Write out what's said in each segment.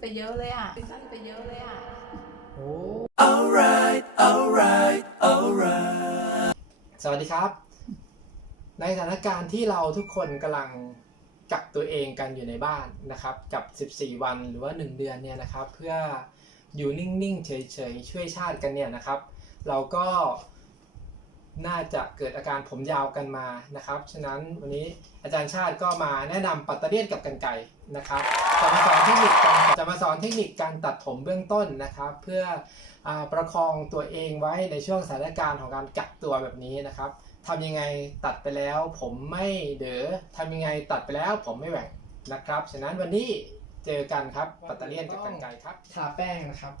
ไปเยอะเลยอะสั้นไปเยอะเลยอะโอ้ Alright, alright, alright. สวัสดีครับ ในสถานการณ์ที่เราทุกคนกำลังกักตัวเองกันอยู่ในบ้านนะครับ กับ 14 วันหรือว่า 1 เดือนเนี่ยนะครับ เพื่ออยู่นิ่ง ๆ เฉย ๆ ช่วยชาติกันเนี่ยนะครับ เราก็ น่าจะเกิดอาการผมยาวกันมานะครับ ฉะนั้นวันนี้อาจารย์ชาติก็มาแนะนำปัตเตอร์เลียนกับกันไก่นะครับ จะมาสอนเทคนิคการจะมาสอนเทคนิคการตัดผมเบื้องต้นนะครับ เพื่ออาประคองตัวเองไว้ในช่วงสถานการณ์ของการกักตัวแบบนี้นะครับทำยังไงตัดไปแล้วผมไม่เด๋อทำยังไงตัดไปแล้วผมไม่แหว่งนะครับ ฉะนั้นวันนี้เจอกันครับปัตเตอร์เลียนกับกันไก่ครับ ทาแป้งนะครับ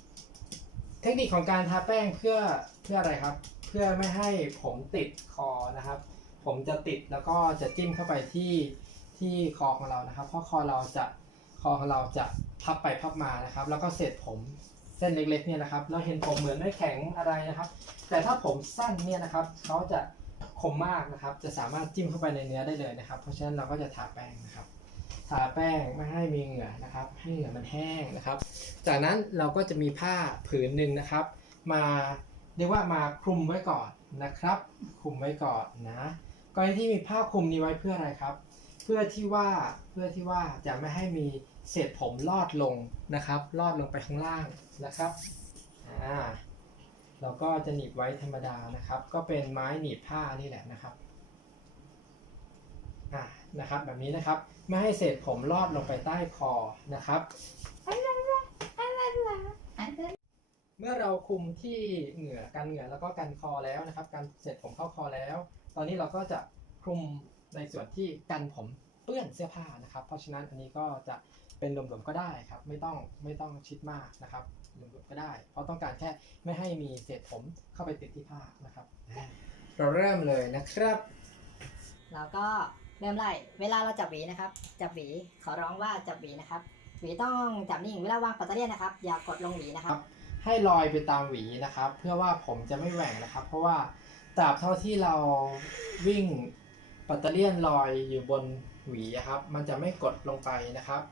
เทคนิคของการทาแป้งเพื่อเพื่ออะไรครับ พื่อไม่ให้ผมติดคอนะครับ ผมจะติดแล้วก็จะจิ้มเข้าไปที่ที่คอของเรานะครับเพราะคอเราจะคอของเราจะพับไปพับมานะครับ แล้วก็เศษผมเส้นเล็กๆเนี่ยนะครับ เราเห็นผมเหมือนไม่แข็งอะไรนะครับ แต่ถ้าผมสั้นเนี่ยนะครับเขาจะคมมากนะครับ จะสามารถจิ้มเข้าไปในเนื้อได้เลยนะครับ เพราะฉะนั้นเราก็จะทาแป้งนะครับทาแป้งไม่ให้มีเหงื่อนะครับ ให้เหงื่อมันแห้งนะครับ จากนั้นเราก็จะมีผ้าผืนหนึ่งนะครับ มา เรียกว่ามาคลุมไว้ก่อนนะครับคลุมไว้ก่อนนะกรณีที่มีผ้าคลุมนี้ไว้เพื่ออะไรครับ เพื่อที่ว่าเพื่อที่ว่าจะไม่ให้มีเศษผมลอดลงนะครับ ลอดลงไปข้างล่างนะครับอ่าเราก็จะหนีบไว้ธรรมดานะครับ ก็เป็นไม้หนีบผ้านี่แหละนะครับอ่านะครับ แบบนี้นะครับไม่ให้เศษผมลอดลงไปใต้คอนะครับ เมื่อเราคุมที่เหงื่อกันเหงื่อแล้วก็กันคอแล้วนะครับกันเสร็จผมเข้าคอแล้ว ตอนนี้เราก็จะคลุมในส่วนที่กันผมเปื้อนเสื้อผ้านะครับ เพราะฉะนั้นอันนี้ก็จะเป็นหลวมๆก็ได้ครับ ไม่ต้องไม่ต้องชิดมากนะครับหลวมๆก็ได้ เพราะต้องการแค่ไม่ให้มีเศษผมเข้าไปติดที่ผ้านะครับ เราเริ่มเลยนะครับเราก็เริ่มไล่เวลาเราจับหวีนะครับ จับหวีขอร้องว่าจับหวีนะครับหวีต้องจับนิ่งเวลาวางปัตเตอร์เลียนนะครับ อย่ากดลงหวีนะครับ ให้ลอยไปตามหวีนะครับ เพื่อว่าผมจะไม่แหว่งนะครับ เพราะว่าตราบเท่าที่เราวิ่งปัตเตอร์เลียนลอยอยู่บนหวีครับ มันจะไม่กดลงไปนะครับ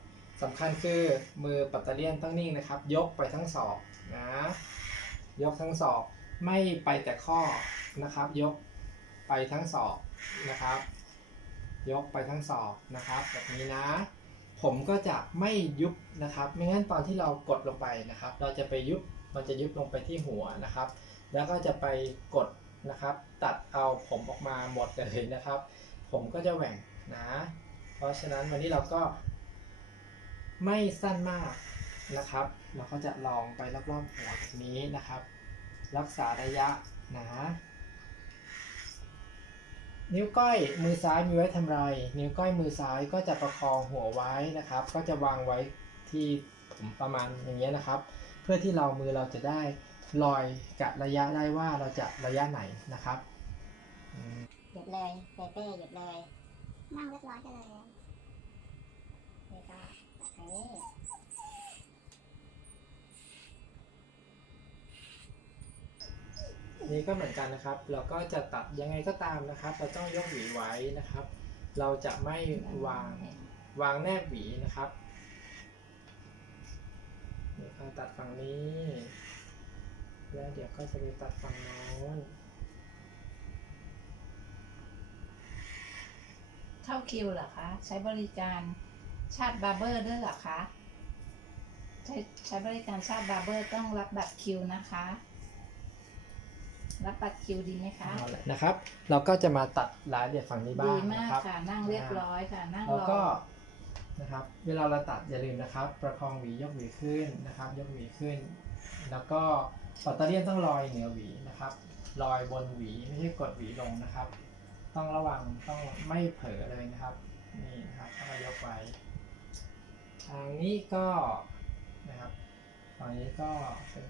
สำคัญคือมือปัตเตอร์เลียนต้องนิ่งนะครับ ยกไปทั้งศอกนะยกทั้งศอกไม่ไปแต่ข้อนะครับ ยกไปทั้งศอกนะครับ ยกไปทั้งศอกนะครับ แบบนี้นะ ผมก็จะไม่ยุบนะครับ ไม่งั้นตอนที่เรากดลงไปนะครับ เราจะไปยุบ มันจะยุบลงไปที่หัวนะครับ แล้วก็จะไปกดนะครับ ตัดเอาผมออกมาหมดเลยนะครับ ผมก็จะแหว่งนะ เพราะฉะนั้นวันนี้เราก็ ไม่สั้นมากนะครับ เราก็จะลองไปรอบๆหัวนี้นะครับ รักษาระยะนะนิ้วก้อยมือซ้ายมีไว้ทำไร นิ้วก้อยมือซ้ายก็จะประคองหัวไว้นะครับ ก็จะวางไว้ที่ผมประมาณอย่างเงี้ยนะครับ เพื่อที่เรามือเราจะได้ลอยกะระยะได้ว่าเราจะระยะไหนนะครับอืมหยุดเลยเป้เป้หยุดเลยนั่งเรียบร้อยกันเลยนี่ก็ตัดทางนี้นี่ก็เหมือนกันนะครับ เราก็จะตัดยังไงก็ตามนะครับ เราต้องยกหวีไว้นะครับ เราจะไม่วางวางแนบหวีนะครับ นี่ก็ตัดฝั่งนี้ แล้วเดี๋ยวก็จะไปตัดฝั่งโน้น เข้าคิวเหรอคะ ใช้บริการชาติบาร์เบอร์ด้วยเหรอคะ ใช้ใช้บริการชาติบาร์เบอร์ต้องรับบัตรคิวนะคะ รับบัตรคิวดีไหมคะ เอาละนะครับ เราก็จะมาตัดรายละเอียดฝั่งนี้บ้าดีงมานะกครับ ค่ะ นั่งเรียบร้อยค่ะ นั่งแล้วรอก็ นะครับ เวลาเราตัดอย่าลืมนะครับ ประคองหวียกหวีขึ้นนะครับ ยกหวีขึ้น แล้วก็ปัตเตอร์เลียนต้องลอยเหนือหวีนะครับลอยบนหวีไม่ใช่กดหวีลงนะครับ ต้องระวังต้องไม่เผลอเลยนะครับนี่นะครับต้องมายกไว้ทางนี้ก็นะครับฝั่งนี้ก็เป็น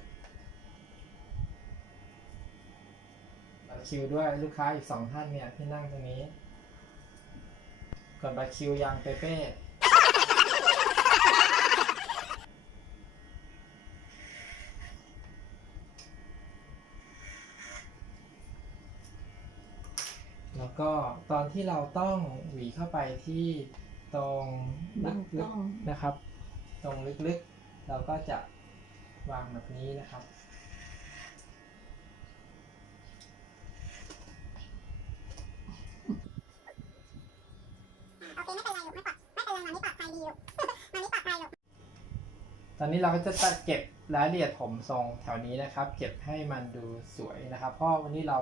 บัตรคิวด้วยลูกค้าอีกสองท่านเนี่ยที่นั่งตรงนี้กดบัตรคิวยังเปเป้แล้ว ก็ตอนที่เราต้องหวีเข้าไปที่ตรงบางลึต้กองๆนะครับ ตรงลึกเราก็จะวางแบบนี้นะครับโอเคไม่เป็นไรลูกไม่ปลอดไม่เป็นไรมันนี่ปลอดภัยดีลูกมันนี่ปลอดภัยลูกตอนนี้เราก็จะตัดเก็บรายละเอียดผมทรงแถวนี้นะครับ เก็บให้มันดูสวยนะครับ เพราะวันนี้เรา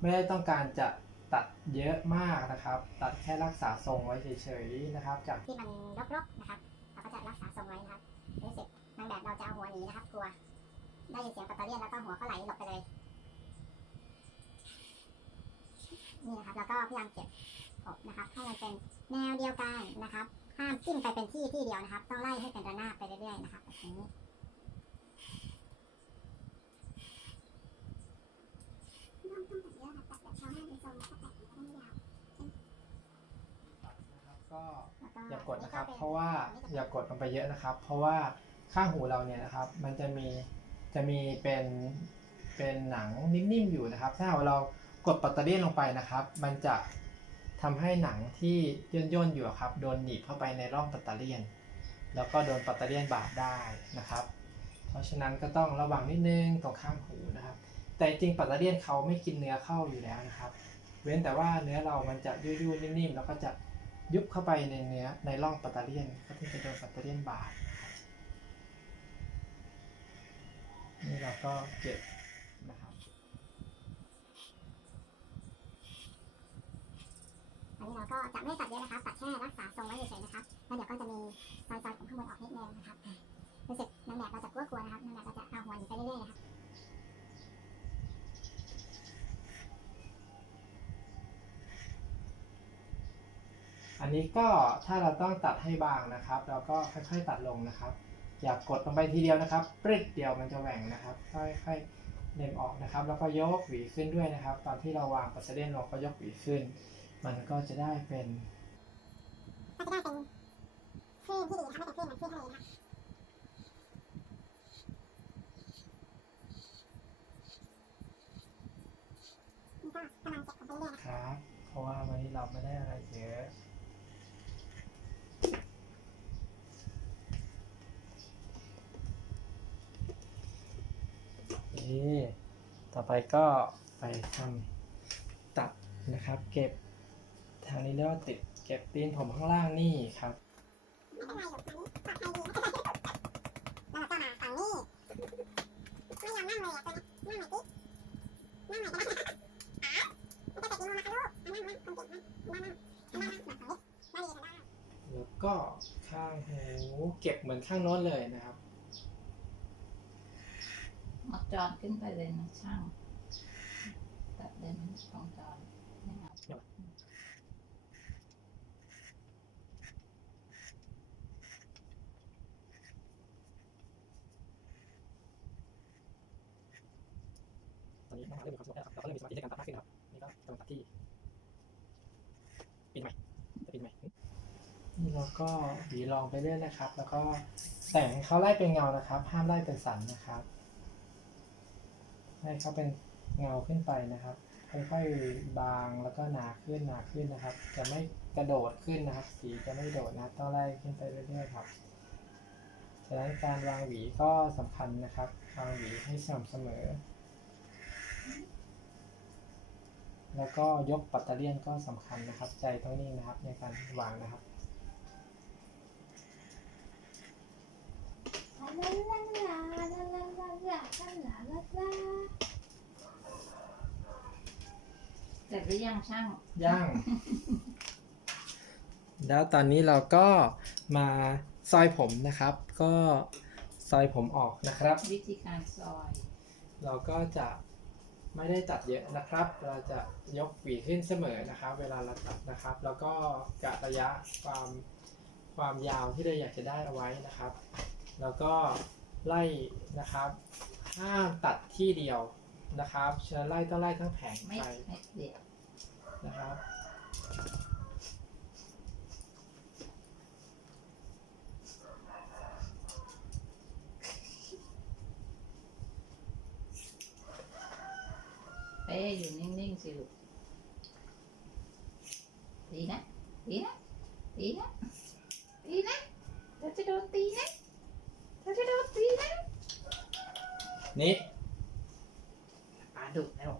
ไม่ได้ต้องการจะ ตัดเยอะมากนะครับ ตัดแค่รักษาทรงไว้เฉยๆนะครับ จากที่มันรกๆนะครับเราก็จะรักษาทรงไว้นะครับรู้สึกนางแบบเราจะเอาหัวหนีนะครับกลัวได้ยินเสียงปัตเตอร์เลียนแล้วก็หัวก็ไหลหลบไปเลยนี่นะครับแล้วก็พยายามเก็บผมนะครับให้มันเป็นแนวเดียวกันนะครับ ห้ามจิ้มไปเป็นที่ที่เดียวนะครับ ต้องไล่ให้เป็นระนาบไปเรื่อยๆนะครับแบบนี้ ต้องต้องตัดเยอะครับตัดแบบชาวให้เป็นทรงแล้วก็ตัดมันก็ต้องยาว นะครับ ก็แล้วก็อย่ากดนะครับ เพราะว่าอย่ากดลงไปเยอะนะครับ เพราะว่าข้างหูเราเนี่ยนะครับ มันจะมีจะมีเป็นเป็นหนังนิ่มๆอยู่นะครับ ถ้าหากว่าเรากดปัตเตอร์เลียนลงไปนะครับ มันจะทำให้หนังที่ย่นๆอยู่อะครับโดนหนีบเข้าไปในร่องปัตเตอร์เลียนแล้วก็โดนปัตเตอร์เลียนบาดได้นะครับ เพราะฉะนั้นก็ต้องระวังนิดนึงตรงข้างหูนะครับ แต่จริงๆปัตเตอร์เลียนเขาไม่กินเนื้อเข้าอยู่แล้วนะครับ เว้นแต่ว่าเนื้อเรามันจะยุ่ยๆนิ่มๆแล้วก็จะ ยุบเข้าไปในเนื้อในร่องปัตตอร์เลียนก็ที่จะโดนปัตตอร์เลียนบาดนี่เราก็เก็บนะครับอันนี้เราก็จะไม่ตัดเยอะนะครับ ตัดแค่รักษาทรงไว้เฉยๆนะครับ แล้วเดี๋ยวก็จะมีซอยๆผมข้างบนออกนิดนึงนะครับ รู้สึกนางแบบเราจะกลัวๆนะครับนางแบบเราจะเอาหัวหนีไปเรื่อยๆนะครับ อันนี้ก็ถ้าเราต้องตัดให้บางนะครับ เราก็ค่อยๆตัดลงนะครับ อย่ากดลงไปทีเดียวนะครับปริดเดียวมันจะแหว่งนะครับ ค่อยๆเล็มออกนะครับ แล้วก็ยกหวีขึ้นด้วยนะครับ ตอนที่เราวางปัตเตอร์เลียนลงก็ยกหวีขึ้น มันก็จะได้เป็นก็จะได้เป็นคลื่นที่ดีนะครับไม่เป็นคลื่นเหมือนคลื่นทะเลนะครับนี่ก็กำลังเก็บผมไปเรื่อยๆนะครับ เพราะว่าวันนี้เราไม่ได้อะไรเยอะ ต่อไปก็ไปทำตัดนะครับ เก็บทางนี้เรียกว่าติดเก็บตีนผมข้างล่างนี่ครับแล้วก็มาฝั่งนี้างนี้แล้วก็ข้างหูเก็บเหมือนข้างโน้นเลยนะครับ จอนขึ้นไปเลยนะช่าง ตัดเลยมันของจอนไม่เอาตอนนี้น้องหมาเริ่มมีความสนุกแล้วครับเราก็เริ่มมีสมาธิในการตัดมากขึ้นครับนี่ก็กำลังตัดที่ปีนใหม่จะปีนใหม่นี่เราก็หวีลองไปเรื่อยนะครับ แล้วก็แต่งเขาไล่เป็นเงานะครับ ห้ามไล่เป็นสันนะครับ ให้เขาเป็นเงาขึ้นไปนะครับค่อยๆบางแล้วก็หนาขึ้นหนาขึ้นนะครับ จะไม่กระโดดขึ้นนะครับ สีจะไม่โดดนะต้องไล่ขึ้นไปเรื่อยๆครับฉะนั้นการวางหวีก็สำคัญนะครับ วางหวีให้สม่ำเสมอ แล้วก็ยกปัตเตอร์เลียนก็สำคัญนะครับ ใจต้องนิ่งนะครับในการวางนะครับ เสร็จหรือยังช่าง ย่าง แล้วตอนนี้เราก็มาซอยผมนะครับ ก็ซอยผมออกนะครับ วิธีการซอย เราก็จะไม่ได้ตัดเยอะนะครับ เราจะยกหวีขึ้นเสมอนะครับ เวลาเราตัดนะครับ แล้วก็กะระยะความความยาวที่เราอยากจะได้เอาไว้นะครับ แล้วก็ไล่นะครับห้ามตัดที่เดียวนะครับเชิญไล่ต้องไล่ทั้งแผงไม่ไปไม่เดียวนะครับเป้อยู่นิ่งๆสิลูกตีนะตีนะตีนะตีนะเราจะโดนตีนะเราจะโดน นี่ปลาดุแล้ว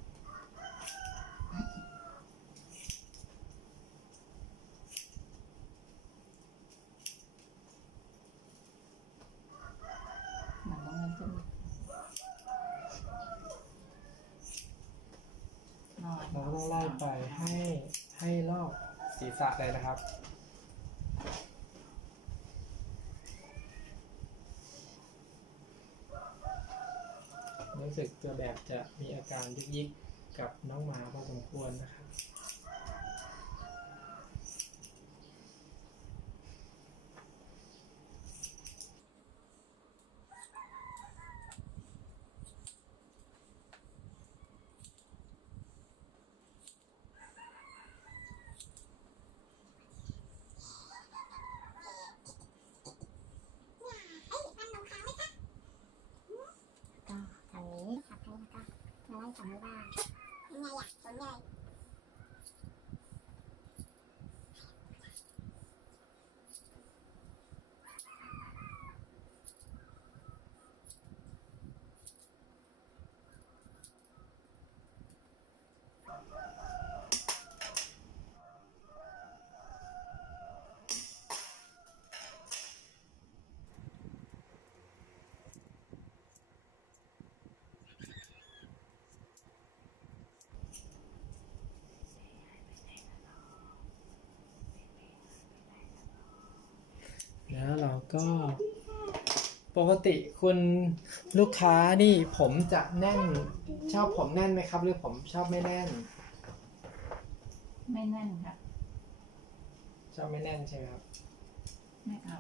หนังมันจะมีนอนเราก็ต้องไล่ไปให้ให้รอบศีรษะเลยนะครับ รู้ สึกตัวแบบจะมีอาการยุกยิกกับน้องหมาพอสมควรนะครับ ก็ทางนี้ขับให้แล้วก็มาไล่สำรวจว่ายังไงอะสนใหญ่ แล้วเรา ก็ปกติคุณลูกค้านี่ผมจะแน่น ชอบผมแน่นไหมครับ หรือผมชอบไม่แน่น ไม่แน่นครับชอบไม่แน่นใช่ไหมครับ ไม่เอา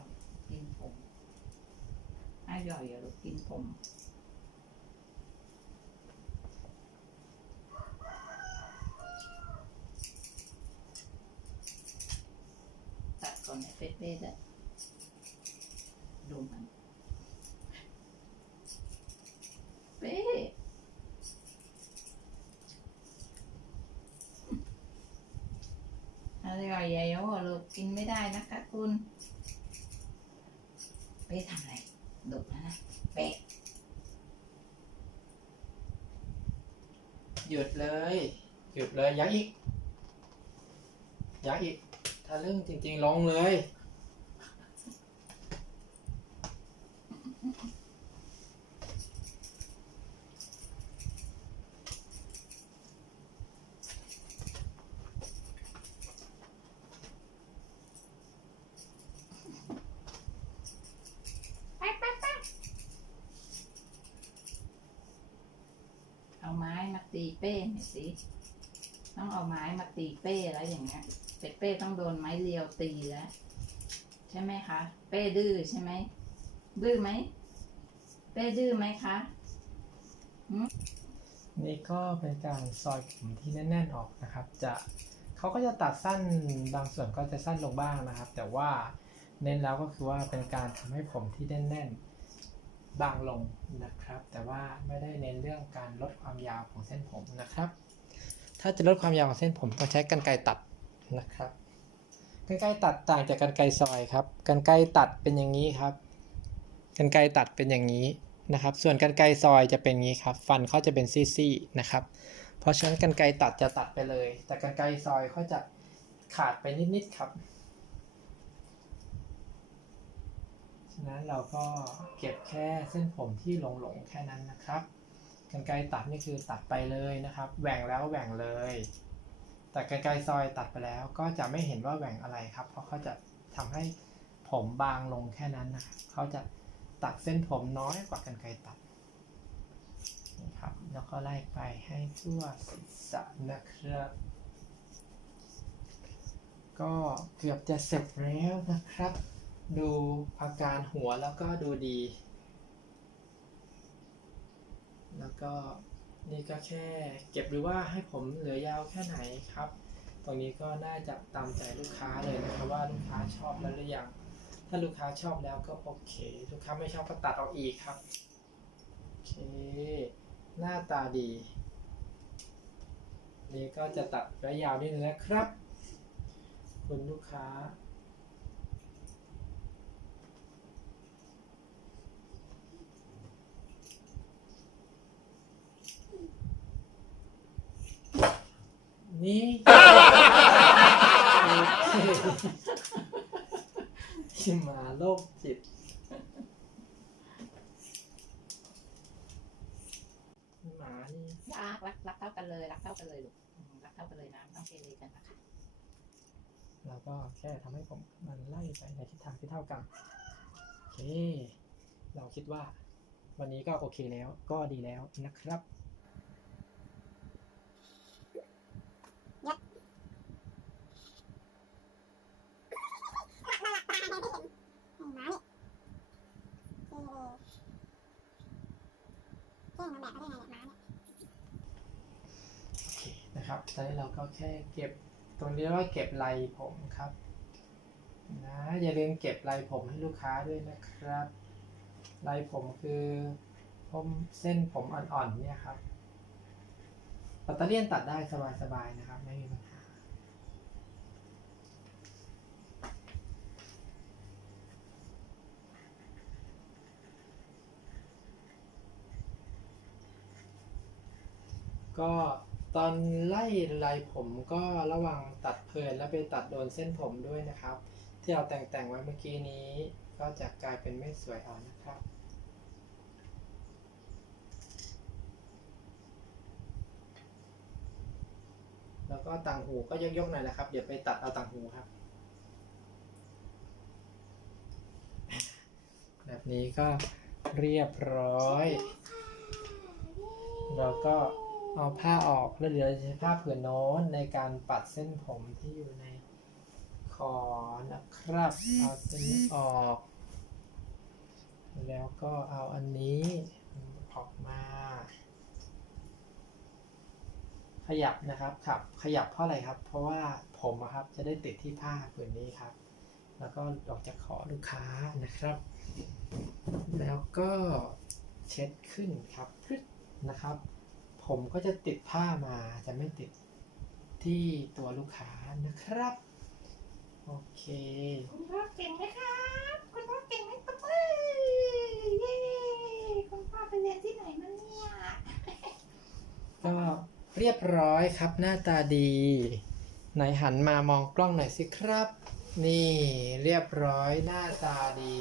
กินผมอร่อยอย่าลูกกินผม ตัดก่อนให้เป๊ะๆด้วย ดูมันเป๊ะอร่อยใหญ่โอ้ลูกกินไม่ได้นะคะคุณเป๊ะทำอะไรดุแล้วนะเป๊ะหยุดเลย หยุดเลยยังอีกยังอีกถ้าเรื่องจริงๆลงเลย เอาไม้มาตีเป้หน่อย สิต้องเอาไม้มาตีเป้แล้วอย่างเงี้ยเป้เป้ต้องโดนไม้เรียวตีแล้ว ใช่ไหมคะ เป้ดื้อใช่ไหมดื้อไหมเป้ดื้อไหมคะนี่ก็เป็นการซอยผมที่แน่นๆออกนะครับ จะเขาก็จะตัดสั้นบางส่วนก็จะสั้นลงบ้างนะครับ แต่ว่าเน้นแล้วก็คือว่าเป็นการทำให้ผมที่แน่นๆบางลงนะครับ แต่ว่าไม่ได้เน้นเรื่องการลดความยาวของเส้นผมนะครับ ถ้าจะลดความยาวของเส้นผมต้องใช้กรรไกรตัดนะครับกรรไกรตัดต่างจากกรรไกรซอยครับกรรไกรตัดเป็นอย่างนี้ครับกรรไกรตัดเป็นอย่างนี้นะครับ ส่วนกรรไกรซอยจะเป็นอย่างนี้ครับ ฟันเขาจะเป็นซี่ๆนะครับ เพราะฉะนั้นกรรไกรตัดจะตัดไปเลย แต่กรรไกรซอยเขาจะขาดไปนิดๆครับฉะนั้นเราก็เก็บแค่เส้นผมที่หลงๆแค่นั้นนะครับ กรรไกรตัดนี่คือตัดไปเลยนะครับ แหว่งแล้วแหว่งเลย แต่กรรไกรซอยตัดไปแล้ว ก็จะไม่เห็นว่าแหว่งอะไรครับ เพราะเขาจะทำให้ผมบางลงแค่นั้นนะครับเขาจะตัดเส้นผมน้อยกว่ากรรไกรตัดนี่ครับ แล้วก็ไล่ไปให้ทั่วศีรษะนะครับก็เกือบจะเสร็จแล้วนะครับ ดูอาการหัวแล้วก็ดูดี แล้วก็นี่ก็แค่เก็บหรือว่าให้ผมเหลือยาวแค่ไหนครับ ตรงนี้ก็น่าจะตามใจลูกค้าเลยนะครับว่าลูกค้าชอบแล้วหรือยัง ถ้าลูกค้าชอบแล้วก็โอเค ลูกค้าไม่ชอบก็ตัดออกอีกครับ โอเค หน้าตาดี นี่ก็จะตัดไว้ยาวนิดนึงนะครับ คุณลูกค้า นี้ ชิมาโลกจิต หมานี่น่ารักรักรักเท่ากันเลย รักเท่ากันเลยลูกรักเท่ากันเลยนะต้องเกเรกันนะคะเราก็แค่ทำให้ผมมันไล่ไปในทิศทางที่เท่ากัน โอเค เราคิดว่า วันนี้ก็โอเคแล้ว ก็ดีแล้วนะครับ เราก็แค่เก็บตรงนี้ว่าเก็บไรผมครับนะอย่าลืมเก็บไรผมให้ลูกค้าด้วยนะครับไรผมคือผมเส้นผมอ่อนๆเนี่ยครับปัตเตอร์เลียนตัดได้สบายๆนะครับไม่มีปัญหาก็ ตอนไล่ลายผมก็ระวังตัดเพลินแล้วไปตัดโดนเส้นผมด้วยนะครับ ที่เราแต่งแต่งๆไว้เมื่อกี้นี้ ก็จะกลายเป็นไม่สวยเอานะครับ แล้วก็ต่างหูก็ยกๆหน่อยนะครับ เดี๋ยวไปตัดเอาต่างหูครับ แบบนี้ก็เรียบร้อยเราก็ เอาผ้าออกแล้วเดี๋ยวเราจะใช้ผ้าผืนโน้นในการปัดเส้นผมที่อยู่ในคอนะครับ เอาเส้นนี้ออก แล้วก็เอาอันนี้ออกมา ขยับนะครับครับ ขยับเพราะอะไรครับ เพราะว่าผมครับจะได้ติดที่ผ้าผืนนี้ครับ แล้วก็ออกจากขอลูกค้านะครับ แล้วก็เช็ดขึ้นครับพึดนะครับ ผมก็จะติดผ้ามาจะไม่ติดที่ตัวลูกค้านะครับ โอเค คุณพ่อเก่งไหมครับ คุณพ่อเก่งไหมป๊าป้าเย้คุณพ่อไปเรียนที่ไหนมาเนี่ยก็เรียบร้อยครับหน้าตาดี ไหนหันมามองกล้องหน่อยสิครับ นี่เรียบร้อยหน้าตาดี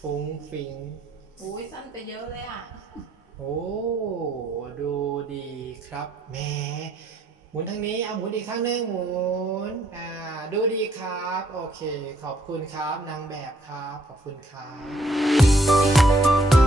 ฟุ้งฟิงอุ้ยสั้นไปเยอะเลยอะ โอ้ ดู ดีครับแหมหมุนทางนี้เอาหมุนอีกข้างหนึงหมุนอ่าดูดีครับ โอเค ขอบคุณครับนางแบบครับ ขอบคุณครับ